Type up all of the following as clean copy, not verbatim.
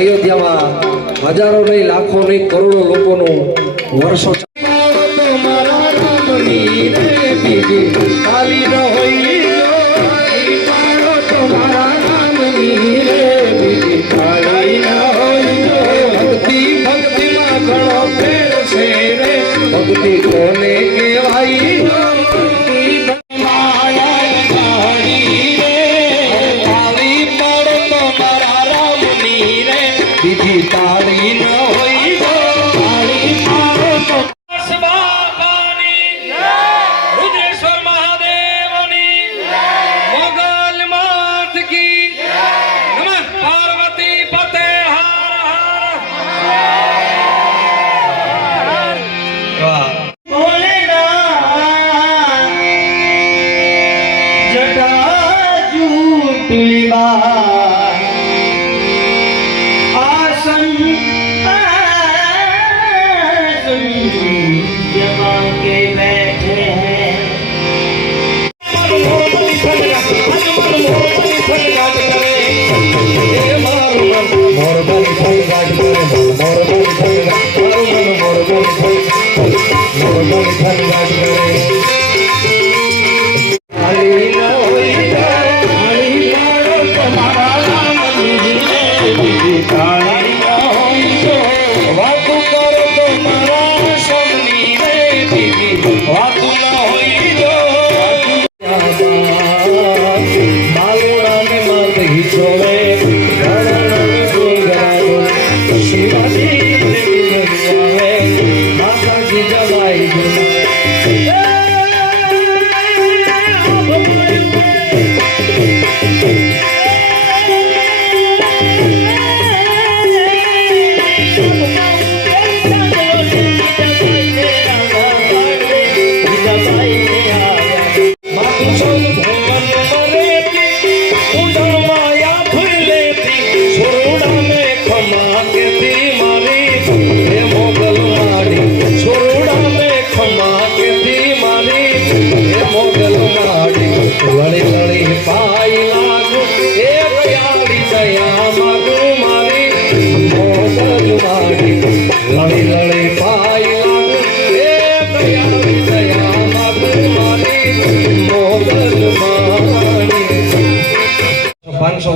અયોધ્યામાં હજારો નહીં લાખો નહીં કરોડો લોકોનું વર્ષો ભક્તિ કોને કહેવાય તાળી ન હોય તાળી પાડો તો બાબાની રુદ્રેશ્વર મહાદેવની મોગલ માત કી નમઃ પાર્વતી પતે હર હર વાહ જટા જૂટલી બા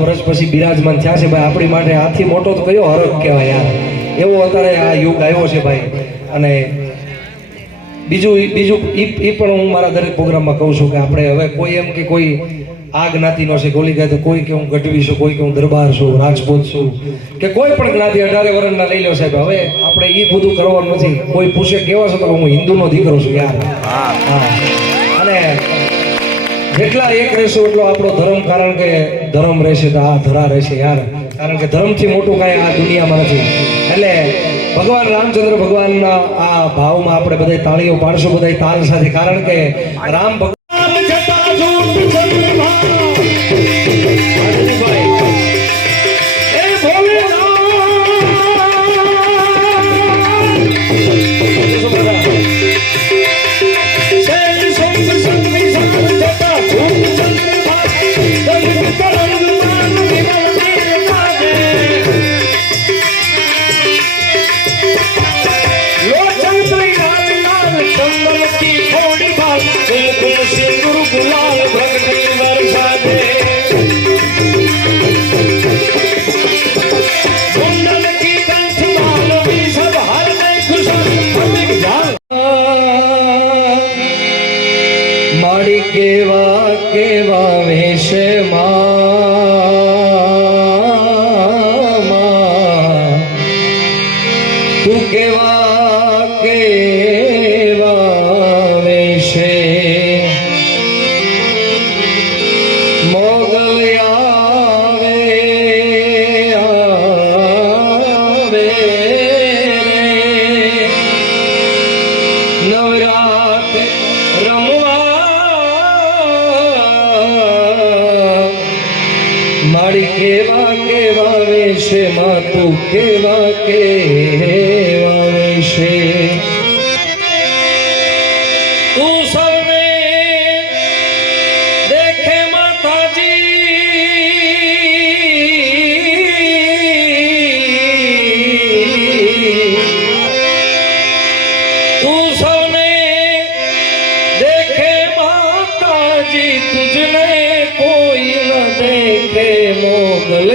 વર્ષ પછી બિરાજમાન થયા છે ભાઈ. આપણી માટે આથી મોટો તો કયો હરખ કહેવાય યાર. એવો અત્યારે આ યુગ આવ્યો છે ભાઈ. અને બીજું એ પણ હું મારા દરેક પ્રોગ્રામમાં કહું છું કે આપણે હવે કોઈ એમ કે કોઈ આ જ્ઞાતિનો છે ગોલી ગાય તો કોઈ કે હું ગઢવી છું, કોઈ કે હું દરબાર છું, રાજપૂત છું કે કોઈ પણ જ્ઞાતિ 18 વર્ષના લઈ લો સાહેબ. હવે આપણે એ બધું કરવાનું નથી. કોઈ પૂછે કેવા છો તો હું હિન્દુનો દીકરો છું યાર. હા. અને જેટલા એક રહેશું એટલો આપણો ધર્મ, કારણ કે ધર્મ રહેશે તો આ ધરા રહેશે યાર. કારણ કે ધર્મથી મોટું કાંઈ આ દુનિયામાં નથી. એટલે ભગવાન રામચંદ્ર ભગવાનના આ ભાવમાં આપણે બધા તાળીઓ પાડશું બધા તાલ સાથે. કારણ કે રામ ભગવાન કેવા વેશે તું કેવા વેશે મોગલ આવે નવરા તું કેવા કેવા વિશે તું સૌને દેખે માતાજી તું સૌને દેખે માતાજી તુझने कोई न देखे मोगल